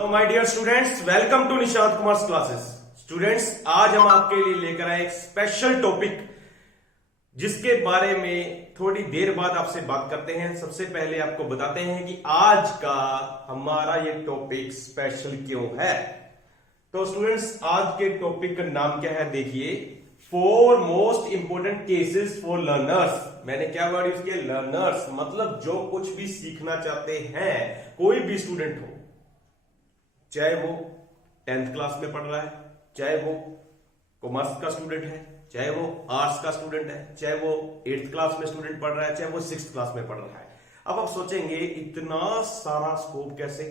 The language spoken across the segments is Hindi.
तो my dear students, welcome to Nishant Kumar classes. Students, आज हम आपके लिए लेकर आए एक स्पेशल टॉपिक जिसके बारे में थोड़ी देर बाद आपसे बात करते हैं। सबसे पहले आपको बताते हैं कि आज का हमारा ये टॉपिक स्पेशल क्यों है। तो स्टूडेंट्स, आज के टॉपिक का नाम क्या है, देखिए, 4 most important cases for learners. मैंने क्या वर्ड यूज किया, लर्नर्स, मतलब जो कुछ भी सीखना चाहते हैं, कोई भी स्टूडेंट हो, चाहे वो 10th क्लास में पढ़ रहा है, चाहे वो कॉमर्स का स्टूडेंट है, चाहे वो आर्ट्स का स्टूडेंट है, चाहे वो 8th क्लास में स्टूडेंट पढ़ रहा है, चाहे वो 6th क्लास में पढ़ रहा है। अब आप सोचेंगे इतना सारा स्कोप कैसे,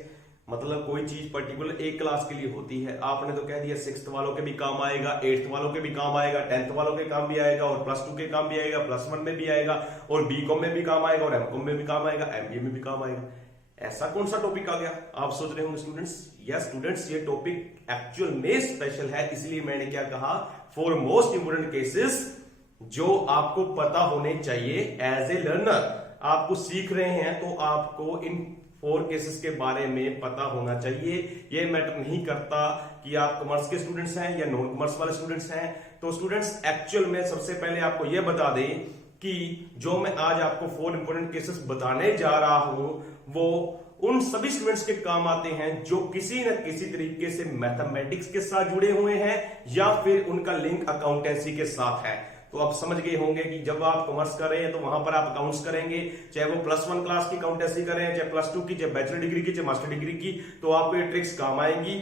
मतलब कोई चीज पर्टिकुलर एक क्लास के लिए होती है। आपने तो कह दिया 6th वालों के भी काम आएगा, 8th वालों के भी काम आएगा, 10th वालों के काम भी आएगा, और +2 के काम भी आएगा, +1 में भी आएगा, और बीकॉम में भी काम आएगा, और एमकॉम में भी काम आएगा, एमबीए में भी काम आएगा। ऐसा कौन सा टॉपिक आ गया, आप सोच रहे होंगे स्टूडेंट्स। यस स्टूडेंट्स, ये टॉपिक एक्चुअल में स्पेशल है, इसलिए मैंने क्या कहा, 4 मोस्ट इंपोर्टेंट केसेस जो आपको पता होने चाहिए एज ए लर्नर। आपको सीख रहे हैं तो आपको इन 4 केसेस के बारे में पता होना चाहिए। ये मैटर नहीं करता कि आप कॉमर्स के स्टूडेंट्स हैं या नॉन कॉमर्स वाले स्टूडेंट्स हैं। तो स्टूडेंट्स, एक्चुअल में सबसे पहले आपको यह बता दें कि जो मैं आज आपको 4 इंपोर्टेंट केसेस बताने जा रहा हूं, वो उन सभी स्टूडेंट्स के काम आते हैं जो किसी न किसी तरीके से मैथमेटिक्स के साथ जुड़े हुए हैं या फिर उनका लिंक अकाउंटेंसी के साथ है। तो आप समझ गए होंगे कि जब आप कॉमर्स कर रहे हैं तो वहां पर आप अकाउंट्स करेंगे, चाहे वो +1 क्लास की अकाउंटेंसी करें, चाहे +2 की, चाहे बैचलर डिग्री की, चाहे मास्टर डिग्री की, तो आपको ये ट्रिक्स काम आएंगी।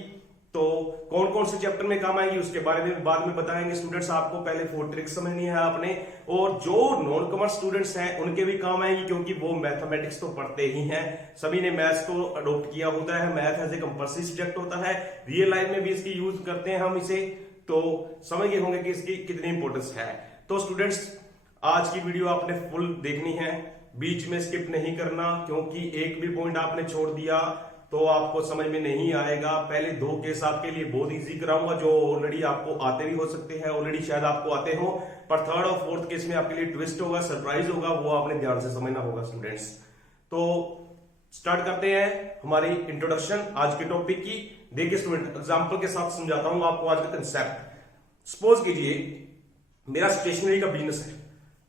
तो कौन कौन से चैप्टर में काम आएगी उसके बारे में बाद में बताएंगे स्टूडेंट्स। आपको पहले 4 ट्रिक्स समझनी है आपने, और जो नॉन कॉमर्स स्टूडेंट्स हैं उनके भी काम आएगी, क्योंकि वो मैथमेटिक्स तो पढ़ते ही हैं। सभी ने मैथ्स को अडॉप्ट किया होता है, math as a compulsory subject होता है, रियल लाइफ में भी इसकी यूज करते हैं हम इसे। तो समझ गए होंगे कि इसकी कितनी इंपॉर्टेंस है। तो स्टूडेंट्स, आज की वीडियो आपने फुल देखनी है, बीच में स्किप नहीं करना, क्योंकि एक भी पॉइंट आपने छोड़ दिया तो आपको समझ में नहीं आएगा। पहले 2 केस आपके लिए बहुत इजी कराऊंगा जो ऑलरेडी आपको आते भी हो सकते हैं, ऑलरेडी शायद आपको आते हो, पर 3rd और 4th केस में आपके लिए ट्विस्ट होगा, सरप्राइज होगा, वो आपने ध्यान से समझना होगा स्टूडेंट्स। तो स्टार्ट करते हैं हमारी इंट्रोडक्शन आज के टॉपिक की। देखिए स्टूडेंट, एग्जाम्पल के साथ समझाता हूं आपको आज का कंसेप्ट। सपोज कीजिए मेरा स्टेशनरी का बिजनेस है।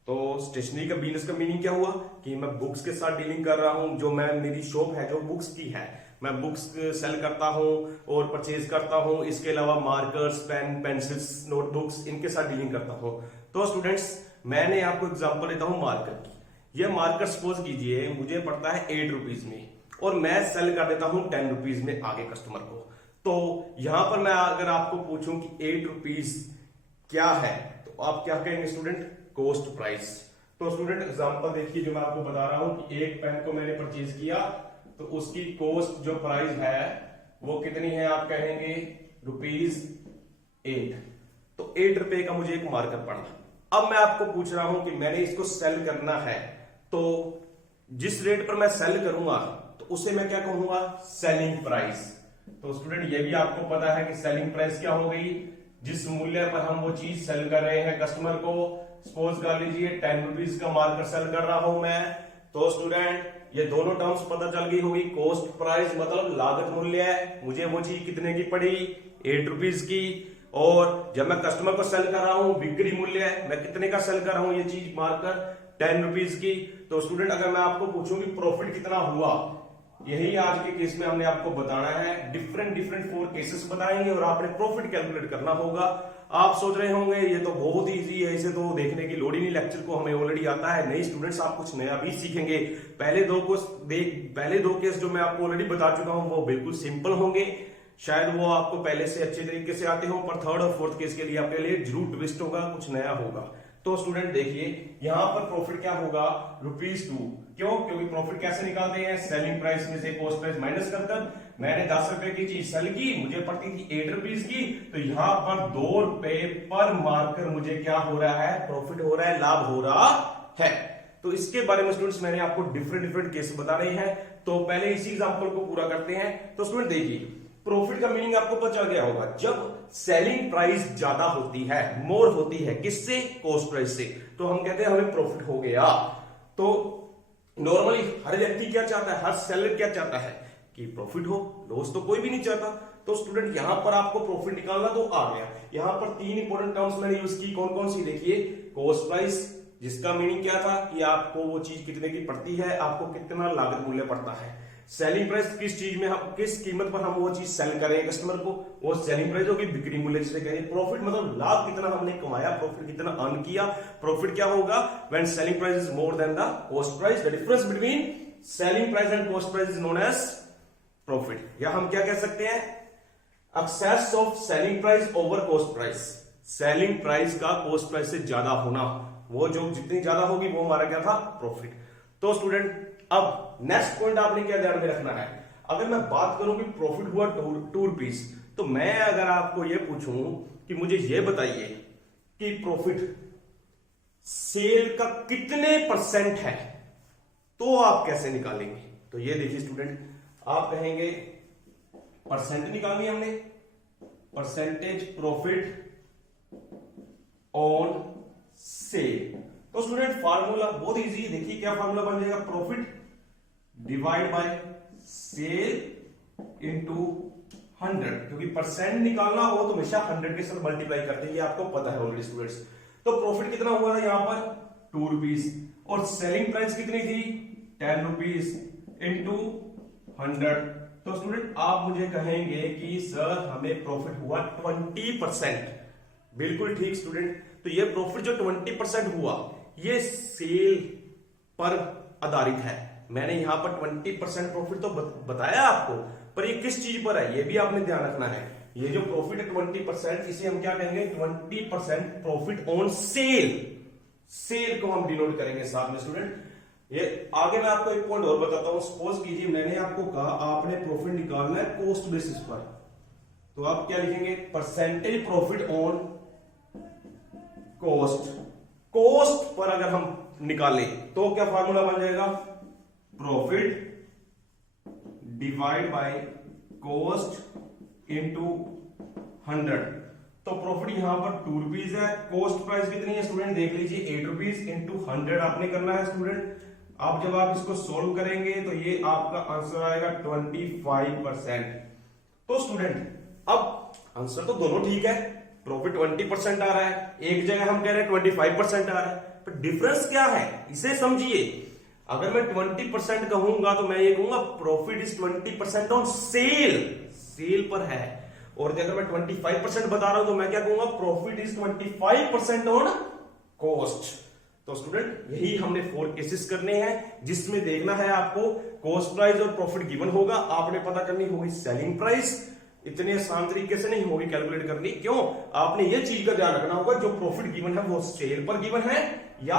तो स्टेशनरी का बिजनेस का मीनिंग क्या हुआ कि मैं बुक्स के साथ डीलिंग कर रहा हूं। जो मेरी शॉप है जो बुक्स की है, मैं बुक्स सेल करता हूं और परचेज करता हूं। इसके अलावा मार्कर्स, पेन, पेंसिल्स, नोटबुक्स, इनके साथ डीलिंग करता हूं। तो स्टूडेंट्स, मैंने आपको एग्जांपल देता हूं मार्कर की। यह मार्कर सपोज कीजिए मुझे पड़ता है 8 रुपीज में, और मैं सेल कर देता हूं 10 रुपीज में आगे कस्टमर को। तो यहां पर मैं अगर आपको पूछूं कि 8 रुपीज क्या है, तो आप क्या कहेंगे स्टूडेंट, कॉस्ट प्राइस। तो स्टूडेंट, एग्जांपल देखिए जो मैं आपको बता रहा हूं कि एक पेन को मैंने परचेज किया, तो उसकी कॉस्ट जो प्राइस है वो कितनी है, आप कहेंगे ₹8। तो 8 रुपए का मुझे एक मार्कर पड़ा। अब मैं आपको पूछ रहा हूं कि मैंने इसको सेल करना है, तो जिस रेट पर मैं सेल करूंगा तो उसे मैं क्या कहूंगा, सेलिंग प्राइस। तो स्टूडेंट, ये भी आपको पता है कि सेलिंग प्राइस क्या हो गई, जिस मूल्य पर हम वो चीज सेल कर रहे हैं कस्टमर को। सपोज कर लीजिए 10 रुपीज का मार्कर सेल कर रहा हूं मैं। तो स्टूडेंट, ये दोनों टर्म्स पता चल गई होगी। कॉस्ट प्राइस मतलब लागत मूल्य है, मुझे वो चीज कितने की पड़ी, 8 रुपीज की। और जब मैं कस्टमर को सेल कर रहा हूं, बिक्री मूल्य है, मैं कितने का सेल कर रहा हूं ये चीज मार्कर, 10 रुपीज की। तो स्टूडेंट, अगर मैं आपको पूछूं कि प्रॉफिट कितना हुआ, यही आज के केस में हमने आपको बताना है। डिफरेंट 4 केसेस बताएंगे और आपने प्रॉफिट कैलकुलेट करना होगा। आप सोच रहे होंगे ये तो बहुत इजी है, इसे तो देखने की लोड ही नहीं, लेक्चर को हमें ऑलरेडी आता है। नहीं स्टूडेंट्स, आप कुछ नया भी सीखेंगे। पहले दो केस जो मैं आपको ऑलरेडी बता चुका हूं वो बिल्कुल सिंपल होंगे, शायद वो आपको पहले से अच्छे तरीके से आते हो, पर 3rd और 4th केस के लिए आपके लिए जरूर ट्विस्ट होगा, कुछ नया होगा। तो स्टूडेंट देखिए, यहां पर प्रॉफिट क्या होगा, ₹2। क्यों, क्योंकि प्रॉफिट कैसे निकालते हैं, सेलिंग प्राइस में से कॉस्ट प्राइस माइनस कर मैंने 10 रुपए की चीज सेल की, मुझे पड़ती थी 8 रुपीज की, तो यहां पर 2 रुपए पर मार्कर मुझे क्या हो रहा है, प्रॉफिट हो रहा है, लाभ हो रहा है। तो इसके बारे में स्टूडेंट्स मैंने आपको डिफरेंट केस बता रहे हैं। तो पहले इसी एग्जांपल को पूरा करते हैं। तो स्टूडेंट देखिए, प्रॉफिट का मीनिंग आपको पता चल गया होगा, जब सेलिंग प्राइस ज्यादा होती है, मोर होती है, किससे, कॉस्ट प्राइस से, तो हम कहते हैं हमें प्रॉफिट हो गया। तो नॉर्मली हर व्यक्ति क्या चाहता है, हर सेलर क्या चाहता है कि प्रॉफिट हो, लॉस तो कोई भी नहीं चाहता। तो स्टूडेंट यहां पर आपको प्रॉफिट निकालना तो आ गया। यहां पर तीन इंपॉर्टेंट टर्म्स मैंने यूज की, कौन कौन सी देखिए। कॉस्ट प्राइस, जिसका मीनिंग क्या था कि आपको वो चीज कितने की पड़ती है, आपको कितना लागत मूल्य पड़ता है। सेलिंग प्राइस, किस चीज में हम, किस कीमत पर हम वो चीज सेल करें कस्टमर को, वो सेलिंग प्राइस होगी। बिक्री मूल्य जिसे कहें। प्रॉफिट मतलब लाभ कितना हमने कमाया, प्रॉफिट कितना अर्न किया। प्रॉफिट क्या होगा, when selling price is more than the cost price. The difference between selling price and cost price is known as profit. या हम क्या कह सकते हैं, excess of selling price over cost price. Selling price का कॉस्ट प्राइस से ज्यादा होना, वो जो जितनी ज्यादा होगी वो हमारा क्या था, प्रॉफिट। तो स्टूडेंट अब नेक्स्ट पॉइंट आपने क्या ध्यान में रखना है, अगर मैं बात करूं कि प्रॉफिट हुआ 2 रुपीज, तो मैं अगर आपको यह पूछूं कि मुझे यह बताइए कि प्रॉफिट सेल का कितने % है, तो आप कैसे निकालेंगे। तो ये देखिए स्टूडेंट, आप कहेंगे परसेंट निकालनी है हमने, परसेंटेज प्रॉफिट ऑन सेल। तो स्टूडेंट फार्मूला बहुत इजी है, देखिए क्या फार्मूला बन जाएगा, profit divide by sale into 100, क्योंकि परसेंट निकालना हो तो हमेशा 100 के साथ मल्टीप्लाई करते हैं, ये आपको पता है ऑलरेडी स्टूडेंट्स। तो प्रॉफिट कितना हुआ था यहां पर 2 रुपीज, और सेलिंग प्राइस कितनी थी 10 रुपीज इंटू 100। तो स्टूडेंट आप मुझे कहेंगे कि सर हमें प्रॉफिट हुआ 20%। बिल्कुल ठीक स्टूडेंट, तो ये प्रॉफिट जो 20% हुआ ये सेल पर आधारित है। मैंने यहां पर 20% प्रॉफिट तो बताया आपको, पर ये किस चीज पर है ये भी आपने ध्यान रखना है। ये जो प्रॉफिट है 20%, इसे हम क्या कहेंगे, 20% प्रॉफिट ऑन सेल। सेल को हम डिनोट करेंगे साथ में स्टूडेंट। ये आगे मैं आपको एक पॉइंट और बताता हूं। सपोज कीजिए मैंने आपको कहा आपने प्रॉफिट निकालना है कॉस्ट बेसिस पर, तो आप क्या लिखेंगे, percentage profit on cost. Cost per अगर हम निकालें तो क्या फार्मूला बन जाएगा, profit divide by cost into 100। तो प्रॉफिट यहां पर 2 रुपीज है, कॉस्ट प्राइस कितनी है स्टूडेंट देख लीजिए 8 रुपीज इंटू 100 आपने करना है स्टूडेंट। अब जब आप इसको सोल्व करेंगे तो ये आपका आंसर आएगा 25%। तो स्टूडेंट अब आंसर तो दोनों ठीक है, प्रॉफिट 20% आ रहा है, एक जगह हम कह रहे हैं 25% आ रहा है, पर डिफरेंस क्या है इसे समझिए। अगर मैं 20% कहूंगा तो मैं ये कहूंगा profit is 20% on sale, sale पर है। और अगर मैं 25% बता रहा हूं तो मैं क्या कहूंगा, प्रॉफिट इज 25% ऑन कॉस्ट। तो स्टूडेंट यही हमने 4 केसेस करने हैं, जिसमें देखना है आपको कॉस्ट प्राइस और प्रॉफिट गिवन होगा, आपने पता करनी होगी सेलिंग प्राइस। इतने आसान तरीके से नहीं होगी कैलकुलेट करनी, क्यों, आपने ये चीज का ध्यान रखना होगा जो प्रॉफिट गिवन है वो सेल पर गिवन है या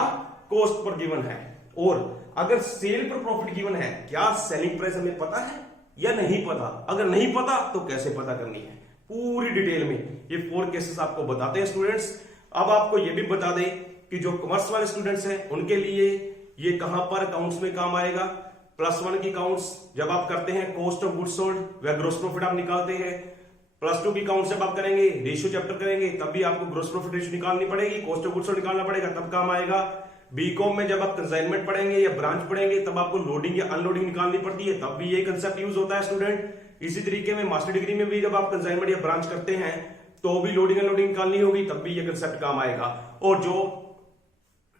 कॉस्ट पर गिवन है। और अगर सेल पर प्रॉफिट गिवन है, क्या सेलिंग प्राइस हमें पता है या नहीं पता, अगर नहीं पता तो कैसे पता करनी है, पूरी डिटेल में ये 4 केसेस आपको बताते हैं स्टूडेंट्स। अब आपको ये भी बता दें कि जो कॉमर्स वाले स्टूडेंट्स हैं उनके लिए ये कहां पर अकाउंट्स में काम आएगा। +1 की अकाउंट्स जब आप करते हैं कॉस्ट ऑफ गुड्स सोल्ड व ग्रोस प्रॉफिट आप निकालते हैं। +2 की अकाउंट जब आप करेंगे, रेशियो चैप्टर करेंगे, तब भी आपको ग्रोस प्रॉफिट रेशियो निकालनी पड़ेगी, कॉस्ट ऑफ गुड्स सोल्ड निकालना पड़ेगा, तब काम आएगा। बीकॉम में जब आप कंसाइनमेंट पढ़ेंगे या ब्रांच पढ़ेंगे तब आपको लोडिंग या अनलोडिंग निकालनी पड़ती है, तब भी ये कंसेप्ट यूज होता है स्टूडेंट। इसी तरीके में मास्टर डिग्री में भी जब आप कंसाइनमेंट या ब्रांच करते हैं तो भी लोडिंग अनलोडिंग निकालनी होगी, तब भी ये कंसेप्ट काम आएगा। और जो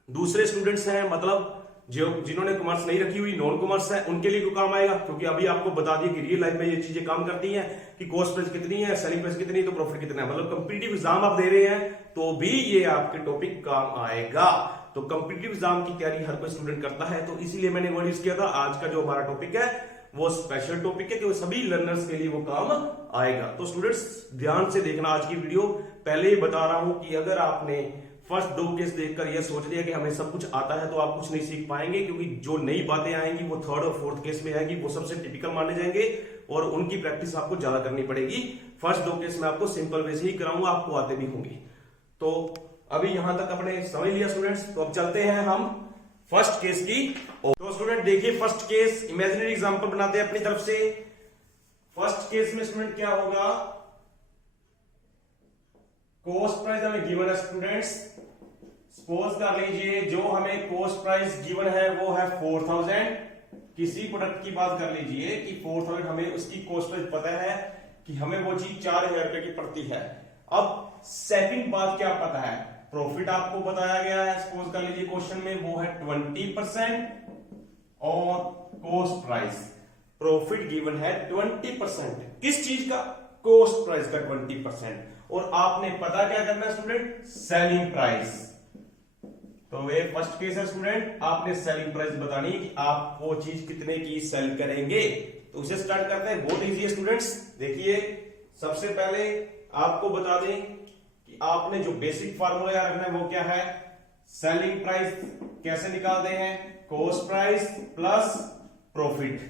दूसरे स्टूडेंट्स हैं, मतलब जो जिन्होंने कॉमर्स नहीं रखी हुई, नॉन कॉमर्स है, उनके लिए क्यों काम आएगा, क्योंकि अभी आपको बता दिया कि रियल लाइफ में ये चीजें काम करती हैं कि कॉस्ट प्राइस कितनी है, सेलिंग प्राइस कितनी है, तो प्रॉफिट कितना है। मतलब कंपीटिटिव एग्जाम आप दे रहे हैं तो भी ये आपके टॉपिक काम आएगा। तो कंपीटिटिव एग्जाम की तैयारी हर कोई स्टूडेंट करता है, तो इसीलिए मैंने वर्ड यूज किया था। आज का जो हमारा टॉपिक है वो स्पेशल टॉपिक है कि वो सभी लर्नर्स के लिए वो काम आएगा। तो स्टूडेंट्स ध्यान से देखना आज की वीडियो। पहले ही बता रहा हूं कि अगर आपने फर्स्ट 2 केस देखकर यह सोच लिया कि हमें सब कुछ आता है तो आप कुछ नहीं सीख पाएंगे, क्योंकि जो नई बातें आएंगी वो 3rd और 4th केस में आएगी, वो सबसे टिपिकल माने जाएंगे और उनकी प्रैक्टिस आपको ज्यादा करनी पड़ेगी। फर्स्ट 2 केस में आपको सिंपल वे से ही कराऊंगा, आपको आते भी होंगे। तो अभी यहां तक अपने समझ लिया स्टूडेंट्स, तो अब चलते हैं हम फर्स्ट केस की। तो स्टूडेंट देखिए फर्स्ट केस इमेजिनरी एग्जांपल बनाते हैं अपनी तरफ से। फर्स्ट केस में स्टूडेंट क्या होगा, कॉस्ट प्राइस हमें गिवन है स्टूडेंट्स। सपोज कर लीजिए जो हमें कॉस्ट प्राइस गिवन है वो है 4000, किसी प्रोडक्ट की बात कर लीजिए कि 4000 हमें उसकी कॉस्ट प्राइस पता है कि हमें वो चीज 4000 रुपए की पड़ती है। अब सेकंड बात क्या पता है, प्रॉफिट आपको बताया गया है, सपोज कर लीजिए क्वेश्चन में वो है 20% और कॉस्ट प्राइस प्रॉफिट गिवन है 20%। किस चीज का? कॉस्ट प्राइस का 20%। और आपने पता क्या करना है स्टूडेंट? Selling price. तो ये फर्स्ट केस है स्टूडेंट, आपने सेलिंग प्राइस बतानी है कि आप वो चीज कितने की सेल करेंगे। तो उसे स्टार्ट करते हैं, बहुत इजी है स्टूडेंट्स। देखिए सबसे पहले आपको बता दें कि आपने जो बेसिक फार्मूला याद रखना है वो क्या है, सेलिंग प्राइस कैसे निकालते हैं, कॉस्ट प्राइस प्लस प्रॉफिट।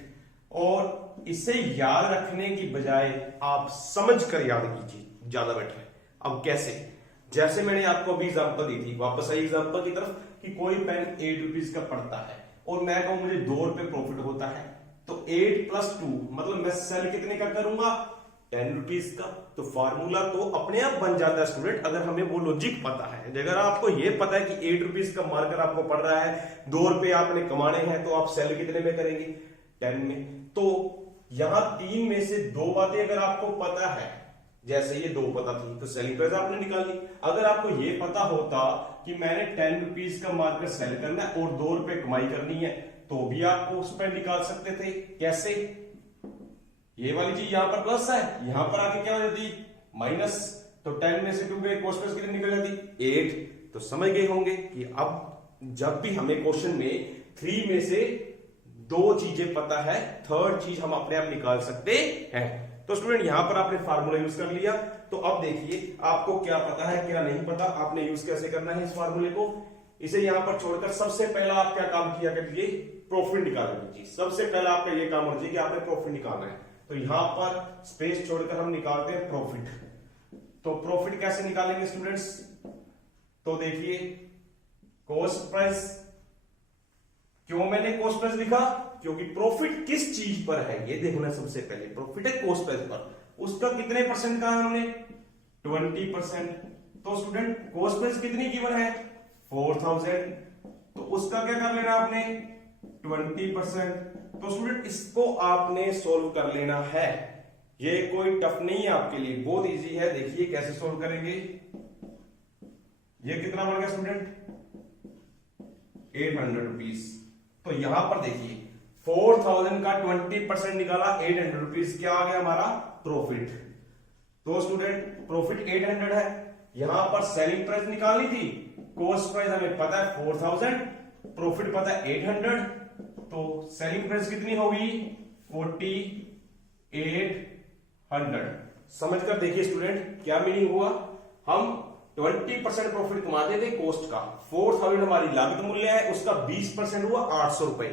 और इसे याद रखने की बजाय आप समझ कर याद कीजिए, ज्यादा बेटर है। अब कैसे? जैसे मैंने आपको अभी एग्जांपल दी थी, वापस आई एग्जांपल की तरफ, कि कोई पेन 8 रुपीज का पड़ता है और मैं कहूं मुझे 2 रुपए प्रॉफिट होता है, तो 8 + 2 मतलब मैं सेल कितने का करूंगा? 10 रुपीज का। तो फार्मूला तो अपने आप बन जाता है स्टूडेंट, अगर हमें वो लॉजिक पता है। अगर आपको ये पता है कि 8 रुपीज का मार्कर आपको पड़ रहा है, 2 रुपए आपने कमाने हैं, तो आप सेल कितने में करेंगे? 10 में। तो यहां 3 में से 2 बातें अगर आपको पता है, जैसे ये 2 पता थी तो सेलिंग प्राइस आपने निकाली। अगर आपको ये पता होता कि मैंने 10 रुपीज का मार्कर सेल करना है और 2 रुपए कमाई करनी है, तो भी आपको उस पर निकाल सकते थे। कैसे? ये वाली चीज यहां पर प्लस है, यहां पर आके क्या हो जाती? माइनस। तो 10 में से 2 गए, कॉस्ट प्राइस कितनी निकल जाती? 8। तो समझ गए होंगे कि अब जब भी हमें क्वेश्चन में 3 में से 2 चीजें पता है, थर्ड चीज हम अपने आप निकाल सकते हैं। तो स्टूडेंट यहां पर आपने फार्मूला यूज कर लिया। तो अब देखिए आपको क्या पता है क्या नहीं पता, आपने यूज कैसे करना है इस फार्मूले को। इसे यहां पर छोड़कर सबसे पहला आप क्या काम किया करिए? प्रॉफिट निकाल लीजिए। सबसे पहला आपका ये काम होना चाहिए कि आपने प्रॉफिट निकालना है। तो यहां पर स्पेस छोड़कर हम निकालते हैं प्रॉफिट। तो प्रॉफिट कैसे निकालेंगे स्टूडेंट्स? तो देखिए कॉस्ट प्राइस, क्यों मैंने कॉस्ट प्राइस लिखा? क्योंकि प्रॉफिट किस चीज पर है ये देखना। सबसे पहले प्रॉफिट है कॉस्ट प्राइस पर, उसका कितने परसेंट कहा हमने? 20%। तो स्टूडेंट कॉस्ट प्राइस कितनी गिवन है? 4000। तो उसका क्या कर लेना आपने? 20%। तो स्टूडेंट इसको आपने सोल्व कर लेना है, ये कोई टफ नहीं है आपके लिए, बहुत इजी है। देखिए कैसे सोल्व करेंगे। ये कितना बन गया स्टूडेंट? 800 रुपीज। तो यहां पर देखिए 4000 का 20% निकाला, 800 रुपीज क्या आ गया हमारा? प्रॉफिट। तो स्टूडेंट प्रॉफिट 800 है, यहां पर सेलिंग प्राइस निकालनी थी, कॉस्ट प्राइस हमें पता है 4000, प्रॉफिट पता है 800, तो सेलिंग प्राइस कितनी होगी? 4800। समझकर देखिए स्टूडेंट क्या मीनिंग हुआ। हम 20% प्रॉफिट कमाते थे कॉस्ट का, 4000 हमारी लागत मूल्य है, उसका 20% हुआ 800 रुपए।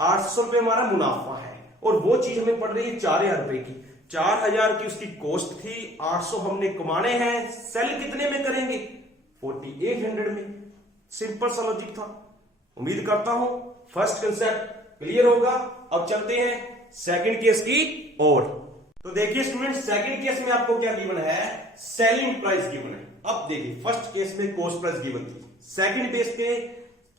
800 रुपए हमारा मुनाफा है और वो चीज हमें पड़ रही है 4000 रुपए की। 4000 की उसकी कॉस्ट थी, 800 हमने कमाने हैं, सेल कितने में करेंगे? 4800 में। सिंपल सा लॉजिक था। उम्मीद करता हूं फर्स्ट कंसेप्ट क्लियर होगा। अब चलते हैं सेकंड केस की ओर। तो देखिए स्टूडेंट सेकंड केस में आपको क्या गिवन है? सेलिंग प्राइस गिवन है। अब देखिए फर्स्ट केस में कॉस्ट प्राइस गिवन थी, सेकंड केस पे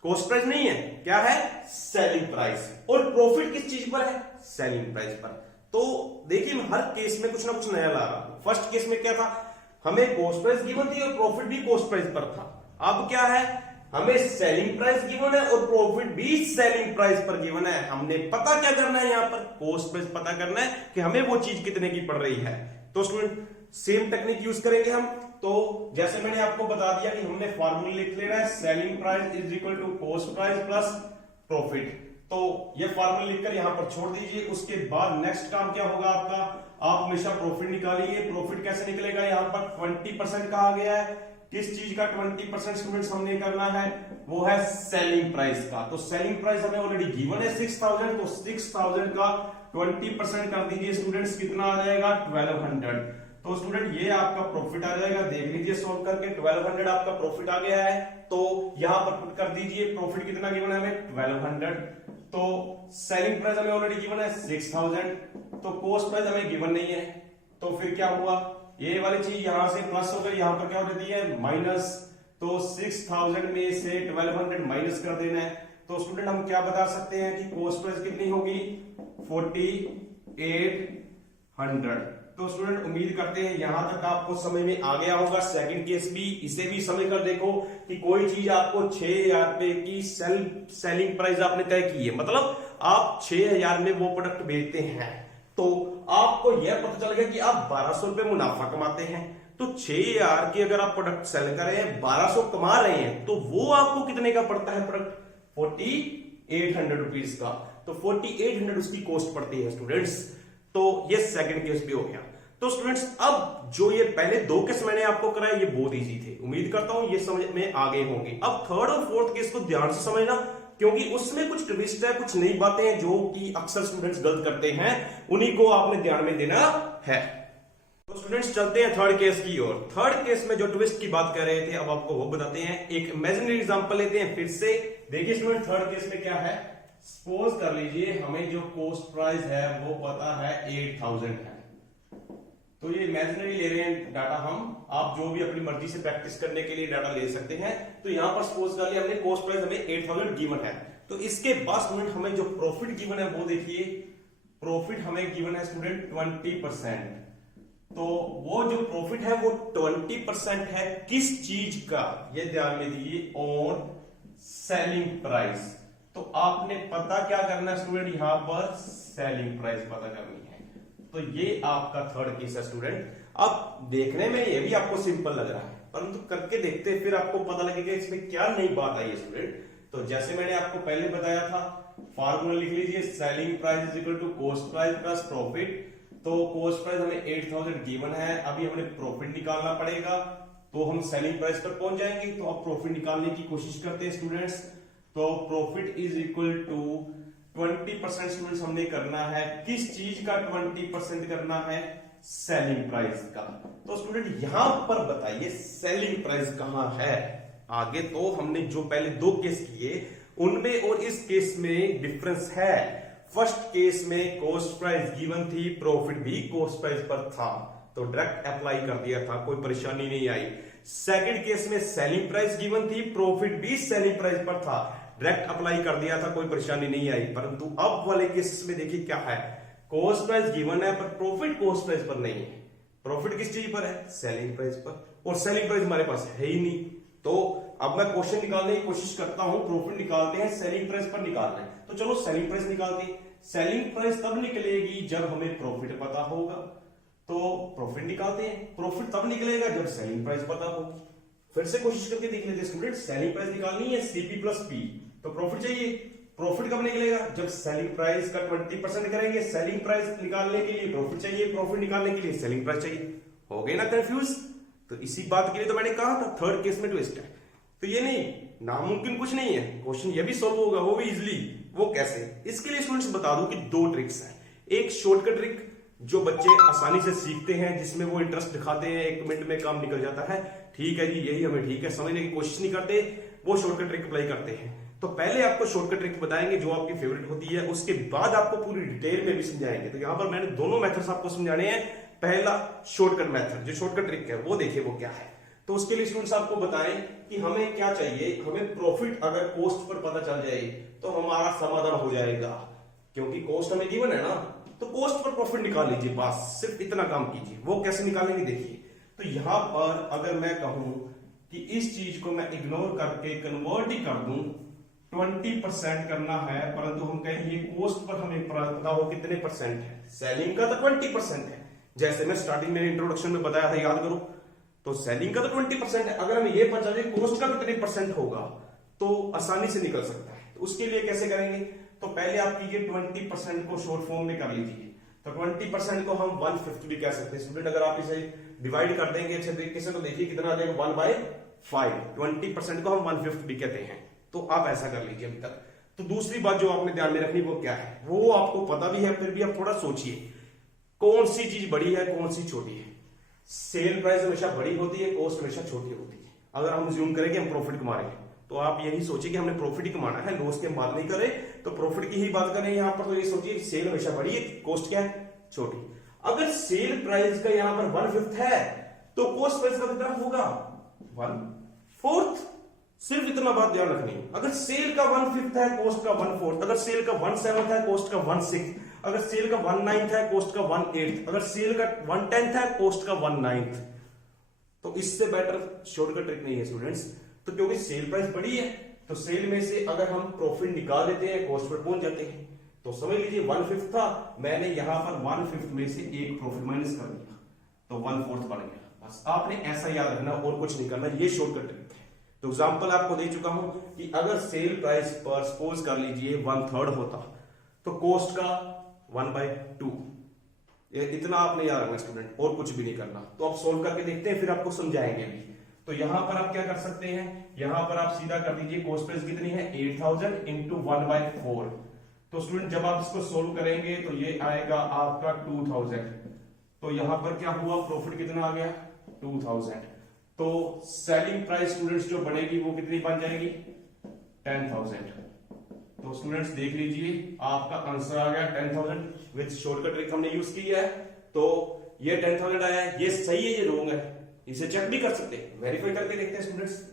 कॉस्ट प्राइस नहीं है, क्या है? Selling price. और प्रॉफिट किस चीज पर है? सेलिंग प्राइस पर। तो देखिए मैं हर केस में कुछ ना कुछ नया ला रहा हूं। फर्स्ट केस में क्या था? हमें कॉस्ट प्राइस गिवन थी और प्रॉफिट भी कॉस्ट प्राइस पर था। अब क्या है? हमें सेलिंग प्राइस गिवन है और प्रॉफिट भी सेलिंग प्राइस पर गिवन है। हमने पता क्या करना है? यहां पर कॉस्ट प्राइस पता करना है कि हमें वो चीज कितने की पड़ रही है। तो स्टूडेंट सेम टेक्निक यूज करेंगे हम। तो जैसे मैंने आपको बता दिया कि हमने फार्मूला लिख लेना है, selling price is equal to cost price plus profit. तो ये फार्मूला लिखकर यहां पर छोड़ दीजिए। उसके बाद नेक्स्ट काम क्या होगा आपका? आप हमेशा प्रॉफिट निकालिए। प्रॉफिट कैसे निकलेगा? यहां पर 20% कहा गया है। किस चीज का 20% स्टूडेंट्स हमने करना है? वो है सेलिंग प्राइस का। तो सेलिंग प्राइस हमें ऑलरेडी गिवन है 6000, तो 6000 का 20% कर दीजिए स्टूडेंट्स, कितना आ जाएगा? 1200। तो स्टूडेंट ये आपका प्रॉफिट आ जाएगा, देख लीजिए सोल्व करके। 1200 आपका प्रॉफिट आ गया है, तो यहां पर पुट कर दीजिए प्रॉफिट कितना गिवन है हमें? 1200। तो सेलिंग प्राइस हमें ऑलरेडी गिवन है 6000, तो कॉस्ट प्राइस हमें गिवन नहीं है। तो फिर क्या हुआ? ये वाली चीज यहां से प्लस होकर यहां पर क्या हो जाती है? माइनस। तो 6000 में से 1200 माइनस कर देना है, तो स्टूडेंट हम क्या बता सकते हैं कि कॉस्ट प्राइस कितनी होगी 4800। तो स्टूडेंट उम्मीद करते हैं यहां तक आपको समझ में आ गया होगा। सेकंड केस भी, इसे भी समझ कर देखो कि कोई चीज आपको 6000 रुपए की सेलिंग प्राइस आपने तय की है, मतलब आप 6000 में वो प्रोडक्ट बेचते हैं, तो आपको यह पता चल गया कि आप 1200 रुपए मुनाफा कमाते हैं। तो 6000 की अगर आप प्रोडक्ट सेल कर रहे हैं, 1200 कमा रहे हैं, तो वो आपको कितने का पड़ता है प्रोडक्ट 4800 रुपीज का। तो 4800 उसकी कॉस्ट पड़ती है स्टूडेंट्स। तो ये सेकंड केस भी हो गया। तो स्टूडेंट्स अब जो ये पहले दो केस मैंने आपको कराए ये बहुत इजी थे, उम्मीद करता हूं ये समझ में आ गए होंगे। अब थर्ड और फोर्थ केस को ध्यान से समझना, क्योंकि उसमें कुछ ट्विस्ट है, कुछ नई बातें हैं जो कि अक्सर स्टूडेंट्स गलत करते हैं, उन्हीं को आपने ध्यान में देना है। तो स्टूडेंट्स चलते हैं थर्ड केस की ओर। थर्ड केस में जो ट्विस्ट की बात कर रहे थे अब आपको वो बताते हैं। एक इमेजिनरी एग्जांपल लेते हैं फिर से। देखिए स्टूडेंट थर्ड केस में क्या है, सपोज कर लीजिए हमें जो कॉस्ट प्राइस है वो पता है 8000 है। तो ये इमेजिनरी ले रहे हैं डाटा हम, आप जो भी अपनी मर्जी से प्रैक्टिस करने के लिए डाटा ले सकते हैं। तो यहां पर सपोज कर लिया हमने कॉस्ट प्राइस हमें 8000 गिवन है। तो इसके बाद स्टूडेंट हमें जो प्रॉफिट गिवन है वो देखिए, प्रॉफिट हमें गिवन है स्टूडेंट 20%। तो वो जो प्रॉफिट है वो 20% है किस चीज का, ये ध्यान में दीजिए, और सेलिंग प्राइस। तो आपने पता क्या करना है स्टूडेंट, यहां पर सेलिंग प्राइस पता करनी है। तो ये आपका थर्ड केस है स्टूडेंट। अब देखने में ये भी आपको सिंपल लग रहा है, परंतु करके देखते हैं फिर आपको पता लगेगा इसमें क्या नई बात आई है स्टूडेंट। तो जैसे मैंने आपको पहले बताया था, फॉर्मूला लिख लीजिए, selling price is equal to cost price plus profit. तो कॉस्ट प्राइस हमें 8000 गिवन है, अभी हमें प्रॉफिट निकालना पड़ेगा, तो हम सेलिंग प्राइस पर पहुंच जाएंगे। तो अब प्रॉफिट निकालने की कोशिश करते हैं स्टूडेंट्स। तो profit is equal to 20% students हमने करना है, किस चीज का 20% करना है, सेलिंग प्राइस का। तो स्टूडेंट यहां पर बताइए सेलिंग प्राइस कहां है। आगे तो हमने जो पहले दो केस किए उनमें और इस केस में डिफरेंस है। फर्स्ट केस में कॉस्ट प्राइस गिवन थी, प्रॉफिट भी कॉस्ट प्राइस पर था, तो डायरेक्ट अप्लाई कर दिया था, कोई परेशानी नहीं आई। सेकंड केस में सेलिंग प्राइस गिवन थी, प्रॉफिट भी सेलिंग प्राइस पर था, डायरेक्ट अप्लाई कर दिया था, कोई परेशानी नहीं आई। परंतु अब वाले केस में देखिए क्या है, कॉस्ट प्राइस गिवन है पर प्रॉफिट कॉस्ट प्राइस पर नहीं है। प्रॉफिट किस चीज पर है, सेलिंग प्राइस पर, और सेलिंग प्राइस हमारे पास है ही नहीं। तो अब मैं क्वेश्चन निकालने की कोशिश करता हूं, प्रॉफिट निकालते हैं, सेलिंग प्राइस पर निकालना है। तो चलो सेलिंग प्राइस निकालते हैं। सेलिंग प्राइस तब निकलेगी जब हमें प्रॉफिट पता होगा, तो प्रॉफिट निकालते हैं। प्रॉफिट तब निकलेगा जब सेलिंग प्राइस पता होगी। फिर से कोशिश करके देख लेते हैं स्टूडेंट, सेलिंग प्राइस निकालनी है सीपी प्लस पी, तो प्रॉफिट चाहिए। प्रॉफिट कब निकलेगा, जब सेलिंग प्राइस का 20% करेंगे। सेलिंग प्राइस निकालने के लिए प्रॉफिट चाहिए, प्रॉफिट निकालने के लिए सेलिंग प्राइस चाहिए। हो गए ना कंफ्यूज। तो इसी बात के लिए तो मैंने कहा था थर्ड केस में ट्विस्ट है। तो ये नहीं, नामुमकिन कुछ नहीं है, क्वेश्चन ये भी सोल्व होगा, वो भी इजिली। वो कैसे, इसके लिए स्टूडेंट्स बता दूं कि दो ट्रिक्स हैं। एक शॉर्टकट ट्रिक जो बच्चे आसानी से सीखते हैं, जिसमें वो इंटरेस्ट दिखाते हैं, 1 मिनट में काम निकल जाता है, ठीक है जी यही हमें ठीक है, समझने की कोशिश नहीं करते, वो शॉर्टकट ट्रिक अप्लाई करते हैं। तो पहले आपको शॉर्टकट ट्रिक बताएंगे जो आपकी फेवरेट होती है, उसके बाद आपको पूरी डिटेल में भी समझाएंगे। तो यहां पर मैंने दोनों मेथड्स आपको समझाने हैं। पहला शॉर्टकट मेथड जो शॉर्टकट ट्रिक है वो देखिए वो क्या है। तो उसके लिए स्टूडेंट्स आपको बताएं कि हमें क्या चाहिए, हमें प्रॉफिट अगर कॉस्ट पर पता चल जाए तो हमारा समाधान हो जाएगा, क्योंकि कॉस्ट हमें गिवन है ना, तो कॉस्ट पर प्रॉफिट निकाल लीजिए, बस सिर्फ इतना काम कीजिए। वो कैसे निकालेंगे देखिए। तो यहां पर अगर मैं कहूं कि इस चीज को मैं इग्नोर करके कन्वर्ट ही कर दूं, 20% करना है, परंतु हम कहेंगे कॉस्ट पर हमें पता हो कितने परसेंट है, सेलिंग का तो 20% है, जैसे मैं स्टार्टिंग में इंट्रोडक्शन में बताया था, याद करो। तो सेलिंग का तो 20% है, अगर हमें ये पता चले कॉस्ट का कितने परसेंट होगा तो आसानी से निकल सकता है। तो उसके लिए कैसे करेंगे, तो पहले आप कीजिए 20% को शॉर्ट फॉर्म में कर लीजिए। तो 20% को हम 1/5 भी कह सकते हैं स्टूडेंट। अगर आप इसे डिवाइड कर देंगे अच्छे तरीके से तो देखिए कितना आ जाएगा, 1/5। 20% को हम 1/5 भी कहते हैं। तो आप ऐसा कर लीजिए अभी तक। तो दूसरी बात जो आपने ध्यान में रखनी वो क्या है, वो आपको पता भी है, फिर भी आप थोड़ा सोचिए कौन सी चीज बड़ी है कौन सी छोटी है। सेल प्राइस हमेशा बड़ी होती है, कॉस्ट हमेशा छोटी होती है। अगर हम ज्यूम करें कि हम प्रॉफिट कमा रहे हैं तो आप यही सोचिए कि हमने प्रॉफिट ही कमाना है, लॉस की बात नहीं करें, तो प्रॉफिट की ही बात करें यहां पर। तो ये सोचिए सेल हमेशा बड़ी है, कॉस्ट क्या है, छोटी। अगर सेल प्राइस का यहां पर 1/5 है तो कॉस्ट प्राइस का कितना होगा, 1/4। सिर्फ इतना बात ध्यान रखनी है, अगर सेल का 1/5 है कोस्ट का 1/4, अगर सेल का 1/7 है कोस्ट का 1/6, अगर सेल का 1/9 है कोस्ट का 1/8, अगर सेल का 1/10 है कोस्ट का 1/9, तो इससे बेटर शॉर्टकट ट्रिक नहीं है स्टूडेंट्स। तो क्योंकि सेल प्राइस बड़ी है तो सेल में से अगर हम प्रॉफिट निकाल देते हैं कोस्ट पर पहुंच जाते हैं। तो समझ लीजिए 1/5 था, मैंने यहां पर 1/5 में से एक प्रॉफिट माइनस कर दिया तो 1/4 बन गया। बस आपने ऐसा याद रखना और कुछ नहीं करना, ये शॉर्टकट ट्रिक है। तो एग्जांपल आपको दे चुका हूं कि अगर सेल प्राइस पर सपोज कर लीजिए 1/3 होता तो कोस्ट का 1/2, इतना आपने याद रखना स्टूडेंट, और कुछ भी नहीं करना। तो आप सोल्व करके देखते हैं, फिर आपको समझाएंगे भी। तो यहां पर आप क्या कर सकते हैं, यहां पर आप सीधा कर दीजिए कोस्ट प्राइस कितनी है 8000 इंटू 1/4। तो स्टूडेंट जब आप इसको सोल्व करेंगे तो ये आएगा आपका 2000। तो यहां पर क्या हुआ, प्रॉफिट कितना आ गया 2000। तो सेलिंग प्राइस स्टूडेंट्स जो बनेगी वो कितनी बन जाएगी 10,000। तो स्टूडेंट्स देख लीजिए आपका आंसर आ गया 10,000। विद शॉर्टकट ट्रिक हमने यूज की है। तो ये 10,000 आया है, ये सही है ये रॉन्ग है, इसे चेक भी कर सकते हैं, वेरीफाई करके देखते हैं स्टूडेंट्स।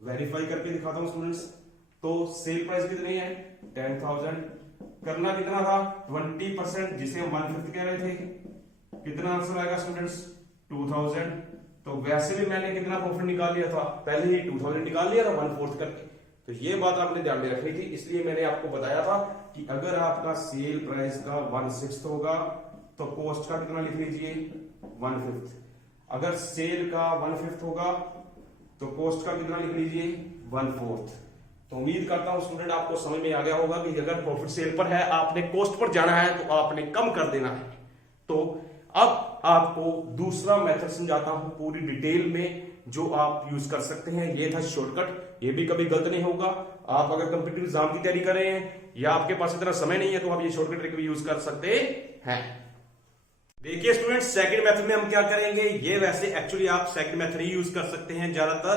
वेरीफाई करके दिखाता हूं स्टूडेंट्स। तो सेल प्राइस कितनी है 10,000, करना कितना था 20%, जिसे हम 1/5 कह रहे थे। कितना आंसर आएगा स्टूडेंट्स 2000। तो वैसे भी मैंने कितना प्रॉफिट निकाल लिया था, पहले ही 2000 निकाल लिया था 1/4 करके। तो ये बात आपने ध्यान में रखनी थी, इसलिए मैंने आपको बताया था कि अगर आपका सेल प्राइस का 1/6 होगा तो कॉस्ट का कितना लिख लीजिए 1/5। अगर सेल का 1/5 होगा तो कॉस्ट का कितना लिख लीजिए 1/4। तो उम्मीद करता हूं स्टूडेंट आपको समझ में आ गया होगा कि अगर प्रॉफिट सेल पर है, आपने कॉस्ट पर जाना है तो आपने कम कर देना है। तो अब आपको दूसरा मेथड समझाता हूं पूरी डिटेल में, जो आप यूज कर सकते हैं। ये था शॉर्टकट, ये भी कभी गलत नहीं होगा। आप अगर कंप्यूटर एग्जाम की तैयारी कर रहे हैं या आपके पास इतना समय नहीं है तो आप ये शॉर्टकट ट्रिक भी यूज कर सकते हैं। देखिए स्टूडेंट, सेकंड मेथड में हम क्या करेंगे, ये वैसे एक्चुअली आप सेकंड मेथड ही यूज कर सकते हैं ज्यादातर।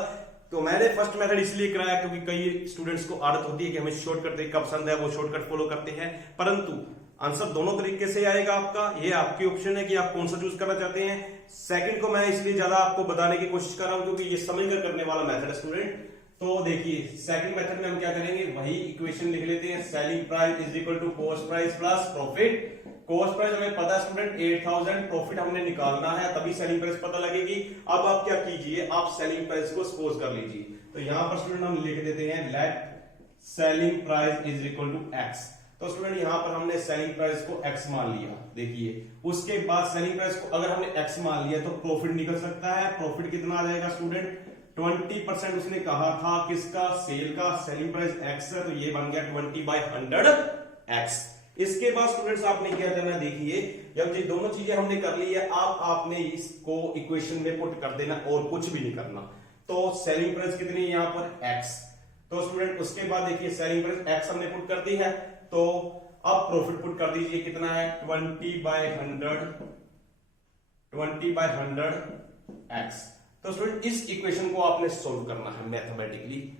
तो मैंने फर्स्ट मेथड इसलिए कराया क्योंकि कई स्टूडेंट्स को आदत होती है कि हमें शॉर्टकट तरीका पसंद है, वो शॉर्टकट फॉलो करते हैं, परंतु आंसर दोनों तरीके से आएगा आपका। ये आपकी ऑप्शन है कि आप कौन सा चूज करना चाहते हैं। सेकंड को मैं इसलिए ज्यादा आपको बताने की कोशिश कर रहा हूं क्योंकि ये समझकर करने वाला मेथड है स्टूडेंट। तो देखिए सेकंड मेथड में हम क्या करेंगे, वही इक्वेशन लिख लेते हैं, selling price is equal to cost price plus profit. Cost price हमें पता है स्टूडेंट 8000, प्रॉफिट हमने निकालना है तभी सेलिंग प्राइस पता लगेगी। अब आप क्या कीजिए, आप सेलिंग प्राइस को सपोज कर लीजिए। तो यहां पर स्टूडेंट हम लिख देते हैं let selling price is equal to x. तो स्टूडेंट यहां पर हमने सेलिंग प्राइस को x मान लिया। देखिए उसके बाद सेलिंग प्राइस को अगर हमने x मान लिया तो प्रॉफिट निकल सकता है। प्रॉफिट कितना आ जाएगा स्टूडेंट 20%। उसने कहा था किसका, सेल का। सेलिंग प्राइस x है तो ये बन गया 20/100x। इसके बाद स्टूडेंट्स आपने क्या करना, देखिए जब ये दोनों चीजें हमने कर ली है, आपने इसको इक्वेशन में पुट कर देना और कुछ भी नहीं करना। तो सेलिंग प्राइस कितनी है यहाँ पर x। तो स्टूडेंट उसके बाद देखिए सेलिंग प्राइस x हमने पुट कर दी है, तो अब प्रॉफिट पुट कर दीजिए, कितना है 20/100x। तो स्टूडेंट इस इक्वेशन को आपने सोल्व करना है मैथमेटिकली।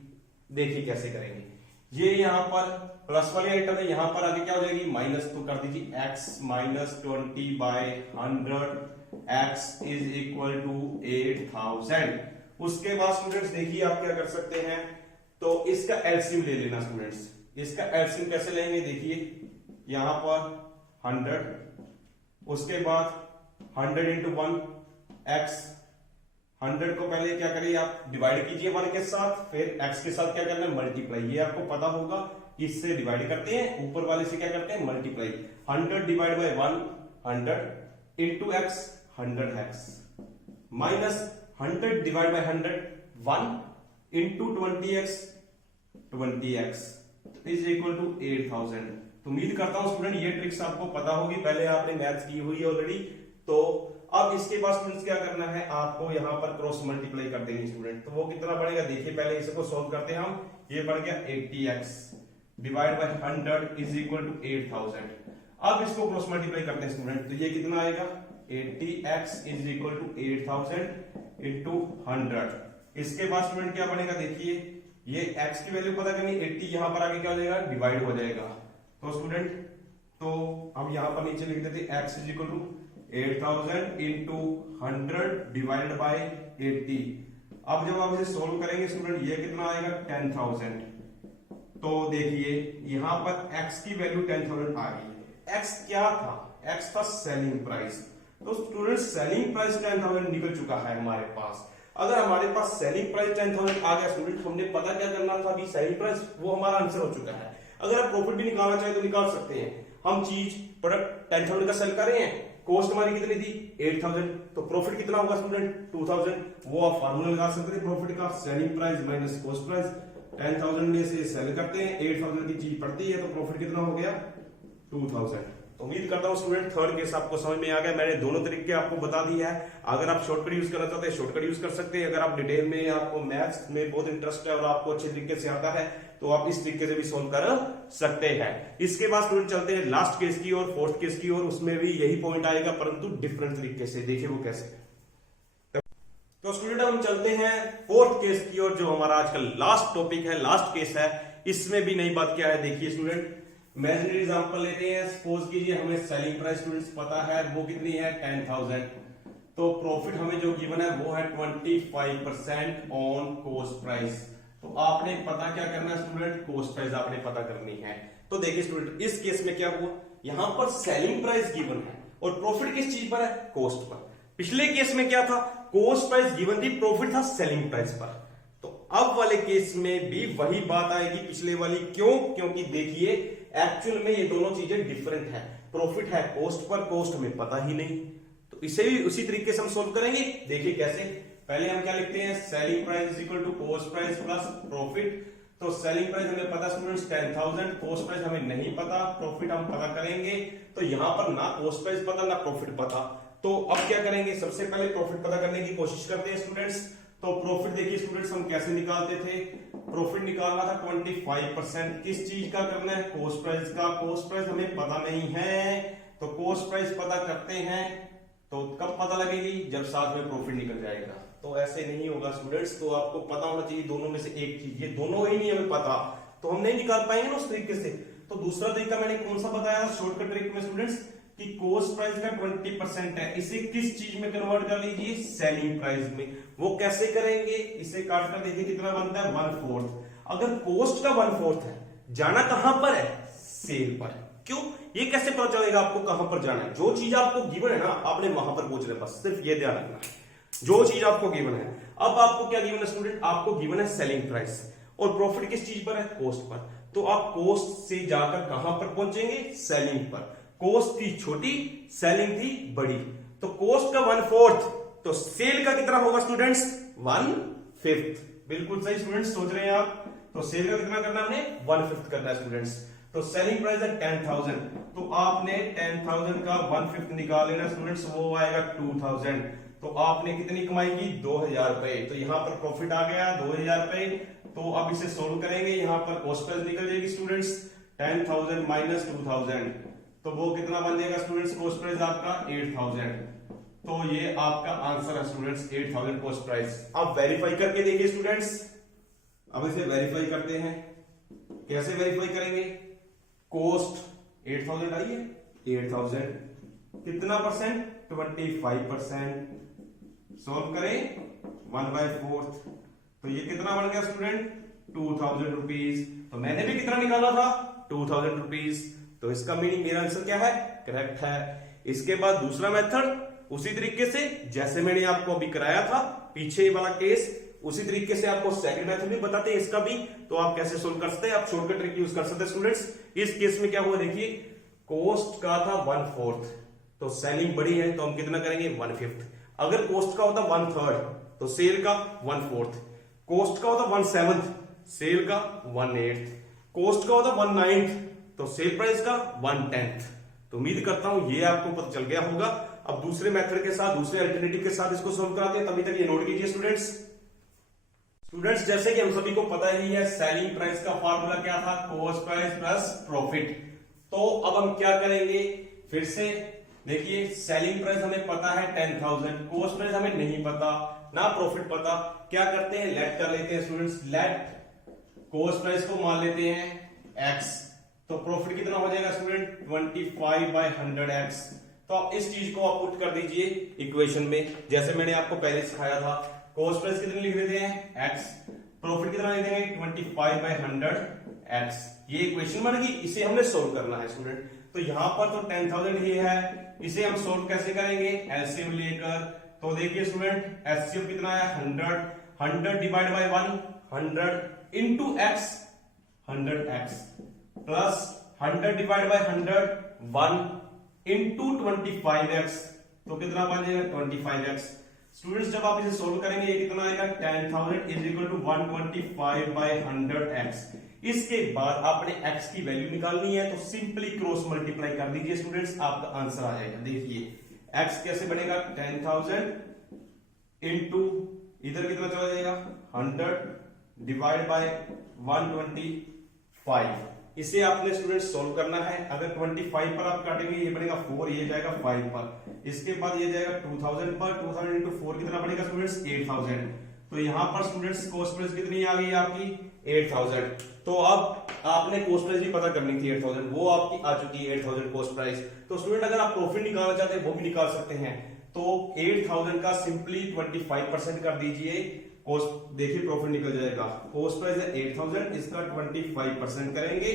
देखिए कैसे करेंगे, ये यहां पर प्लस वाली आइटम है, यहां पर आगे क्या हो जाएगी माइनस। तो कर दीजिए x minus 20/100x is equal to 8000। उसके बाद स्टूडेंट्स देखिए आप क्या कर सकते हैं, तो इसका एलसीएम ले लेना स्टूडेंट्स। इसका एलसीएम कैसे लेंगे, देखिए यहां पर 100, उसके बाद 100 इंटू 1 x। 100 को पहले क्या करिए आप डिवाइड कीजिए 1 के साथ, फिर x के साथ क्या करना है मल्टीप्लाई। ये आपको पता होगा, इससे डिवाइड करते हैं, ऊपर वाले से क्या करते हैं multiply. 100 divide by 1 100 into x 100x minus 100 divide by 100 1 into 20x 20x is equal to 8000। तो उम्मीद करता हूं स्टूडेंट ये ट्रिक्स आपको पता होगी, पहले आपने मैथ की हुई है ऑलरेडी। तो अब इसके बाद स्टूडेंट्स क्या करना है, आपको यहां पर क्रॉस मल्टीप्लाई कर देंगे स्टूडेंट। तो वो कितना बढ़ेगा, देखिए पहले इसको सॉल्व करते हैं हम। ये बढ़ गया 80x divide by 100 is equal to 8000। अब इसको क्रॉस मल्टीप्लाई करते हैं स्टूडेंट, तो ये कितना आएगा 80x is equal to 8000 into 100। इसके बाद स्टूडेंट क्या बनेगा, देखिए ये x की वैल्यू पता करनी, 80 यहां पर आगे क्या हो जाएगा डिवाइड हो जाएगा। तो स्टूडेंट तो हम यहां पर नीचे लिख देते x is equal to 8000 into 100 divided by 80। अब जब आप इसे सोल्व करेंगे स्टूडेंट, ये कितना आएगा 10,000। तो देखिए यहां पर x की वैल्यू 10,000 आ गई है। x क्या था? x था सेलिंग प्राइस। तो स्टूडेंट सेलिंग प्राइस 10,000 निकल चुका है हमारे पास। अगर हमारे पास सेलिंग प्राइस 10,000 आ गया स्टूडेंट, हमने पता क्या करना था अभी, सेलिंग प्राइस, वो हमारा आंसर हो चुका है। अगर आप प्रॉफिट भी निकालना चाहे तो निकाल सकते हैं। हम चीज प्रोडक्ट 10,000 का सेल कर रहे हैं, कॉस्ट हमारी कितनी थी 8,000, तो प्रॉफिट कितना होगा स्टूडेंट 2,000। वो आप फार्मूला लगा सकते हैं प्रॉफिट का, selling price minus cost price. 10,000 में से सेल करते हैं, 8,000 की चीज पड़ती है, तो प्रॉफिट कितना हो गया 2,000। तो उम्मीद करता हूं स्टूडेंट थर्ड केस आपको समझ में आ गया। मैंने दोनों तरीके आपको बता दिया है। अगर आप शॉर्टकट यूज करना चाहते हैं शॉर्टकट यूज कर सकते हैं। अगर आप डिटेल में, आपको मैथ्स में बहुत इंटरेस्ट है और आपको अच्छे तरीके से आता है, तो आप इस तरीके से भी सोल्व कर सकते हैं। इसके बाद स्टूडेंट चलते हैं लास्ट केस की और, फोर्थ केस की और। उसमें भी यही पॉइंट आएगा परंतु डिफरेंट तरीके से। देखिए वो कैसे। तो स्टूडेंट हम चलते हैं फोर्थ केस की और, जो हमारा आज का लास्ट टॉपिक है, लास्ट केस है। इसमें भी नई बात क्या है देखिए स्टूडेंट, इमेजिनरी एग्जांपल लेते हैं। सपोज कीजिए हमें सेलिंग प्राइस स्टूडेंट्स पता है वो कितनी है 10,000। तो प्रॉफिट हमें जो गिवन है वो है 25% ऑन कॉस्ट प्राइस। तो आपने पता क्या करना है स्टूडेंट, कॉस्ट प्राइस आपने पता करनी है। तो देखिए स्टूडेंट इस केस में क्या हुआ, यहां पर सेलिंग प्राइस गिवन है और प्रॉफिट किस चीज पर है, कॉस्ट पर। पिछले केस में क्या था, कॉस्ट प्राइस गिवन थी, प्रॉफिट था सेलिंग प्राइस पर। तो अब वाले केस में भी वही बात आएगी पिछले वाली। क्यों? क्योंकि देखिए एक्चुअल में ये दोनों चीजें डिफरेंट है। प्रॉफिट है कॉस्ट पर, कॉस्ट हमें पता ही नहीं। तो इसे भी उसी तरीके से हम सोल्व करेंगे। देखिए कैसे, पहले हम क्या लिखते हैं, selling price is equal to cost price plus profit. तो सेलिंग प्राइस हमें पता स्टूडेंट्स 10,000, कॉस्ट प्राइस हमें नहीं पता, प्रॉफिट हम पता करेंगे। तो यहां पर ना कॉस्ट प्राइस पता ना प्रॉफिट पता। तो अब क्या करेंगे, सबसे पहले प्रॉफिट पता करने की कोशिश करते हैं स्टूडेंट्स। तो प्रॉफिट देखिए स्टूडेंट्स हम कैसे निकालते थे, प्रॉफिट निकालना था 25%। किस चीज का करना है, कॉस्ट प्राइस का। कॉस्ट प्राइस हमें पता नहीं है, तो कॉस्ट प्राइस पता करते हैं। तो कब पता लगेगी, जब साथ में प्रॉफिट निकल जाएगा। तो ऐसे नहीं होगा स्टूडेंट्स, तो आपको पता होना चाहिए दोनों में से एक चीज। ये दोनों ही नहीं हमें पता तो हम नहीं निकाल पाएंगे ना उस तरीके से। तो दूसरा तरीका मैंने कौन सा बताया शॉर्टकट ट्रिक में स्टूडेंट्स, कि कॉस्ट प्राइस का 20% है, इसे किस चीज में कन्वर्ट कर लीजिए, सेलिंग प्राइस में। वो कैसे करेंगे, इसे काट कर देखिए कितना बनता है 1/4। अगर कॉस्ट का 1/4 है, जाना कहां पर है, सेल पर। क्यों, ये कैसे पता चलेगा आपको कहां पर जाना है? जो चीज आपको गिवन है ना, आपने वहां पर पहुंचना है, बस सिर्फ ये ध्यान रखना है। जो चीज आपको गिवन है, अब आपको क्या गिवन है स्टूडेंट, आपको गिवन है सेलिंग प्राइस और प्रॉफिट किस चीज पर है, कॉस्ट पर। तो आप कॉस्ट से जाकर कहां पर पहुंचेंगे, सेलिंग पर। कॉस्ट थी छोटी, सेलिंग थी बड़ी, तो कॉस्ट का 1/4, तो सेल का कितना होगा स्टूडेंट्स 1/5। बिल्कुल सही स्टूडेंट्स सोच रहे हैं आप। तो सेल का कितना करना है, हमने 1/5 करना है स्टूडेंट्स। तो सेलिंग प्राइस है 10,000, तो आपने 10,000 का 1/5 निकाल लेना स्टूडेंट्स, वो आएगा 2,000। तो आपने कितनी कमाई की, 2,000 रुपए। तो यहां पर प्रॉफिट आ गया 2,000 रुपए। तो अब इसे सोल्व करेंगे, यहां पर कॉस्ट प्राइस निकल जाएगी स्टूडेंट्स 10,000 माइनस 2,000, तो वो कितना बन जाएगा स्टूडेंट्स, कॉस्ट प्राइस आपका 8,000। तो ये आपका आंसर है स्टूडेंट्स 8,000 कॉस्ट प्राइस। अब वेरीफाई करके देखिए स्टूडेंट्स, अब इसे वेरीफाई करते हैं। कैसे वेरीफाई करेंगे, कॉस्ट 8,000 आई है, 8,000 कितना परसेंट, 25%। सॉल्व करें 1/4, तो ये कितना बन गया स्टूडेंट 2,000 रुपीज। तो मैंने भी कितना निकाला था 2,000 रुपीज। तो इसका मीनिंग मेरा आंसर क्या है, करेक्ट है। इसके बाद दूसरा मेथड उसी तरीके से जैसे मैंने आपको अभी कराया था पीछे वाला केस, उसी तरीके से आपको सेकंड मेथड भी बताते हैं इसका भी। तो आप कैसे सोल्व कर सकते हैं, आप शॉर्टकट ट्रिक यूज कर सकते हैं स्टूडेंट्स। इस केस में क्या हुआ देखिए, कॉस्ट का था 1/4, तो सेलिंग बड़ी है तो हम कितना करेंगे 1/5। अगर कॉस्ट का होता 1/3 तो सेल का 1/4, कॉस्ट का होता 1/7 सेल का 1/8, कॉस्ट का होता 1/9 तो सेल प्राइस का 1/10। तो उम्मीद करता हूं ये आपको पता चल गया होगा। अब दूसरे मेथड के साथ, दूसरे अल्टरनेटिव के साथ इसको सोल्व कराते हैं, तभी तक ये नोट कीजिए स्टूडेंट्स। स्टूडेंट्स जैसे कि हम सभी को पता ही है, सेलिंग प्राइस का फार्मूला क्या था, कॉस्ट प्राइस प्लस प्रॉफिट। तो अब हम क्या करेंगे, फिर से देखिए सेलिंग प्राइस हमें पता है 10,000, कॉस्ट प्राइस हमें नहीं पता ना प्रॉफिट पता। क्या करते हैं, लेट कर लेते हैं स्टूडेंट्स, लेट कॉस्ट प्राइस को मान लेते हैं x, तो प्रॉफिट कितना हो जाएगा स्टूडेंट 25/100x। तो आप इस चीज को आप पुट कर दीजिए इक्वेशन में, जैसे मैंने आपको पहले सिखाया था। कॉस्ट प्राइस कितनी लिख देते हैं x, प्रॉफिट कितना लिख देंगे 25/100 x। ये इक्वेशन बन गई, इसे हमने सोल्व करना है स्टूडेंट। तो यहां पर तो 10,000 ही है, इसे हम सोल्व कैसे करेंगे एलसीएम लेकर। तो देखिए स्टूडेंट एलसीएम कितना है 100 divide by 100 into x 100x plus 100 divide by 100 1 into 25x, तो कितना बन जाएगा 25x। स्टूडेंट्स जब आप इसे सोल्व करेंगे ये कितना आएगा 10,000 इज इक्वल टू 125/100x। इसके बाद आपने x की वैल्यू निकालनी है, तो सिंपली क्रॉस मल्टीप्लाई कर दीजिए स्टूडेंट्स, आपका आंसर आ जाएगा। देखिए x कैसे बनेगा 10,000 इंटू इधर कितना चला जाएगा 100 डिवाइड बाय 125। इसे आपने स्टूडेंट्स सोल्व करना है। अगर 25 पर आप काटेंगे ये बनेगा 4, ये जाएगा 5 पर, इसके बाद ये जाएगा 2000 पर, 2000 इंटू 4 कितना बनेगा स्टूडेंट्स 8000। तो यहां पर स्टूडेंट्स कॉस्ट प्राइस कितनी आ गई आपकी 8000। तो अब आपने कॉस्ट प्राइस भी पता करनी थी 8000, वो आपकी आ चुकी है 8000 कॉस्ट प्राइस। तो स्टूडेंट अगर आप प्रॉफिट निकालना चाहते हैं वो भी निकाल सकते हैं। तो 8000 का सिंपली 25% कर दीजिए, कॉस्ट देखिए प्रॉफिट निकल जाएगा। कॉस्ट प्राइस है 8000, इसका 25% करेंगे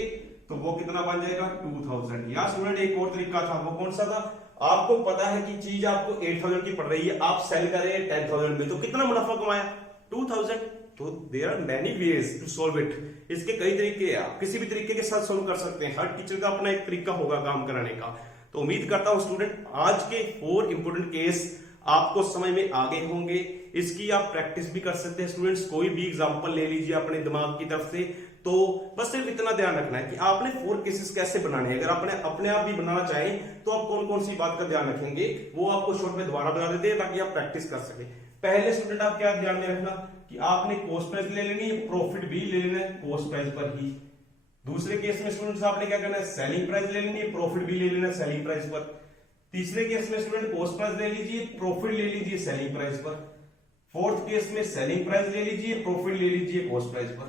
तो वो कितना बन जाएगा 2000। या स्टूडेंट एक और तरीका था, वो कौन सा था, आपको पता है कि चीज आपको 8000 की पड़ रही है, आप सेल करें 10,000 में, तो कितना मुनाफा कमाया 2000। तो there are many ways to solve it. इसके कई तरीके हैं, आप किसी भी तरीके के साथ सॉल्व कर सकते हैं। हर टीचर का अपना एक तरीका होगा काम कराने का। तो उम्मीद करता हूं स्टूडेंट आज के 4 इंपोर्टेंट केस आपको समझ में आ गए होंगे। इसकी आप प्रैक्टिस भी कर सकते हैं स्टूडेंट्स, कोई भी एग्जांपल ले लीजिए अपने दिमाग की तरफ से। तो बस सिर्फ इतना ध्यान रखना है कि आपने 4 केसेस कैसे बनाने हैं। अगर आपने अपने आप भी बनाना चाहें तो आप कौन कौन सी बात का ध्यान रखेंगे वो आपको शॉर्ट में दोबारा बता देते हैं ताकि आप प्रैक्टिस कर सके। पहले स्टूडेंट आप क्या ध्यान में रखना कि आपने कॉस्ट प्राइस ले लेनी है, प्रॉफिट भी ले लेना है कॉस्ट प्राइस पर ही। दूसरे केस में स्टूडेंट्स आपने क्या करना है सेलिंग प्राइस ले लेनी है, प्रॉफिट भी ले लेना है सेलिंग प्राइस पर। तीसरे केस में स्टूडेंट कॉस्ट प्राइस ले लीजिए, प्रॉफिट ले लीजिए सेलिंग प्राइस पर। फोर्थ केस में सेलिंग प्राइस ले लीजिए, प्रॉफिट ले लीजिए कॉस्ट प्राइस पर।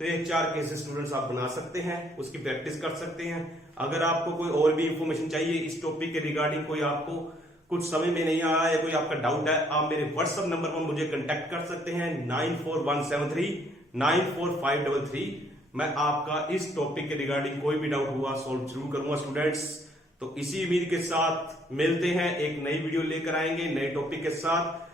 तो ये 4 केसेस स्टूडेंट्स आप बना सकते हैं, उसकी प्रैक्टिस कर सकते हैं। अगर आपको कोई और भी इंफॉर्मेशन चाहिए इस टॉपिक के रिगार्डिंग, कोई आपको कुछ समझ में नहीं आ रहा है, कोई आपका डाउट है, आप मेरे व्हाट्सएप नंबर पर मुझे कांटेक्ट कर सकते हैं 9417394533। मैं आपका इस टॉपिक के रिगार्डिंग कोई भी डाउट हुआ सॉल्व जरूर करूंगा स्टूडेंट्स। तो इसी उम्मीद के साथ मिलते हैं, एक नई वीडियो लेकर आएंगे नए टॉपिक के साथ।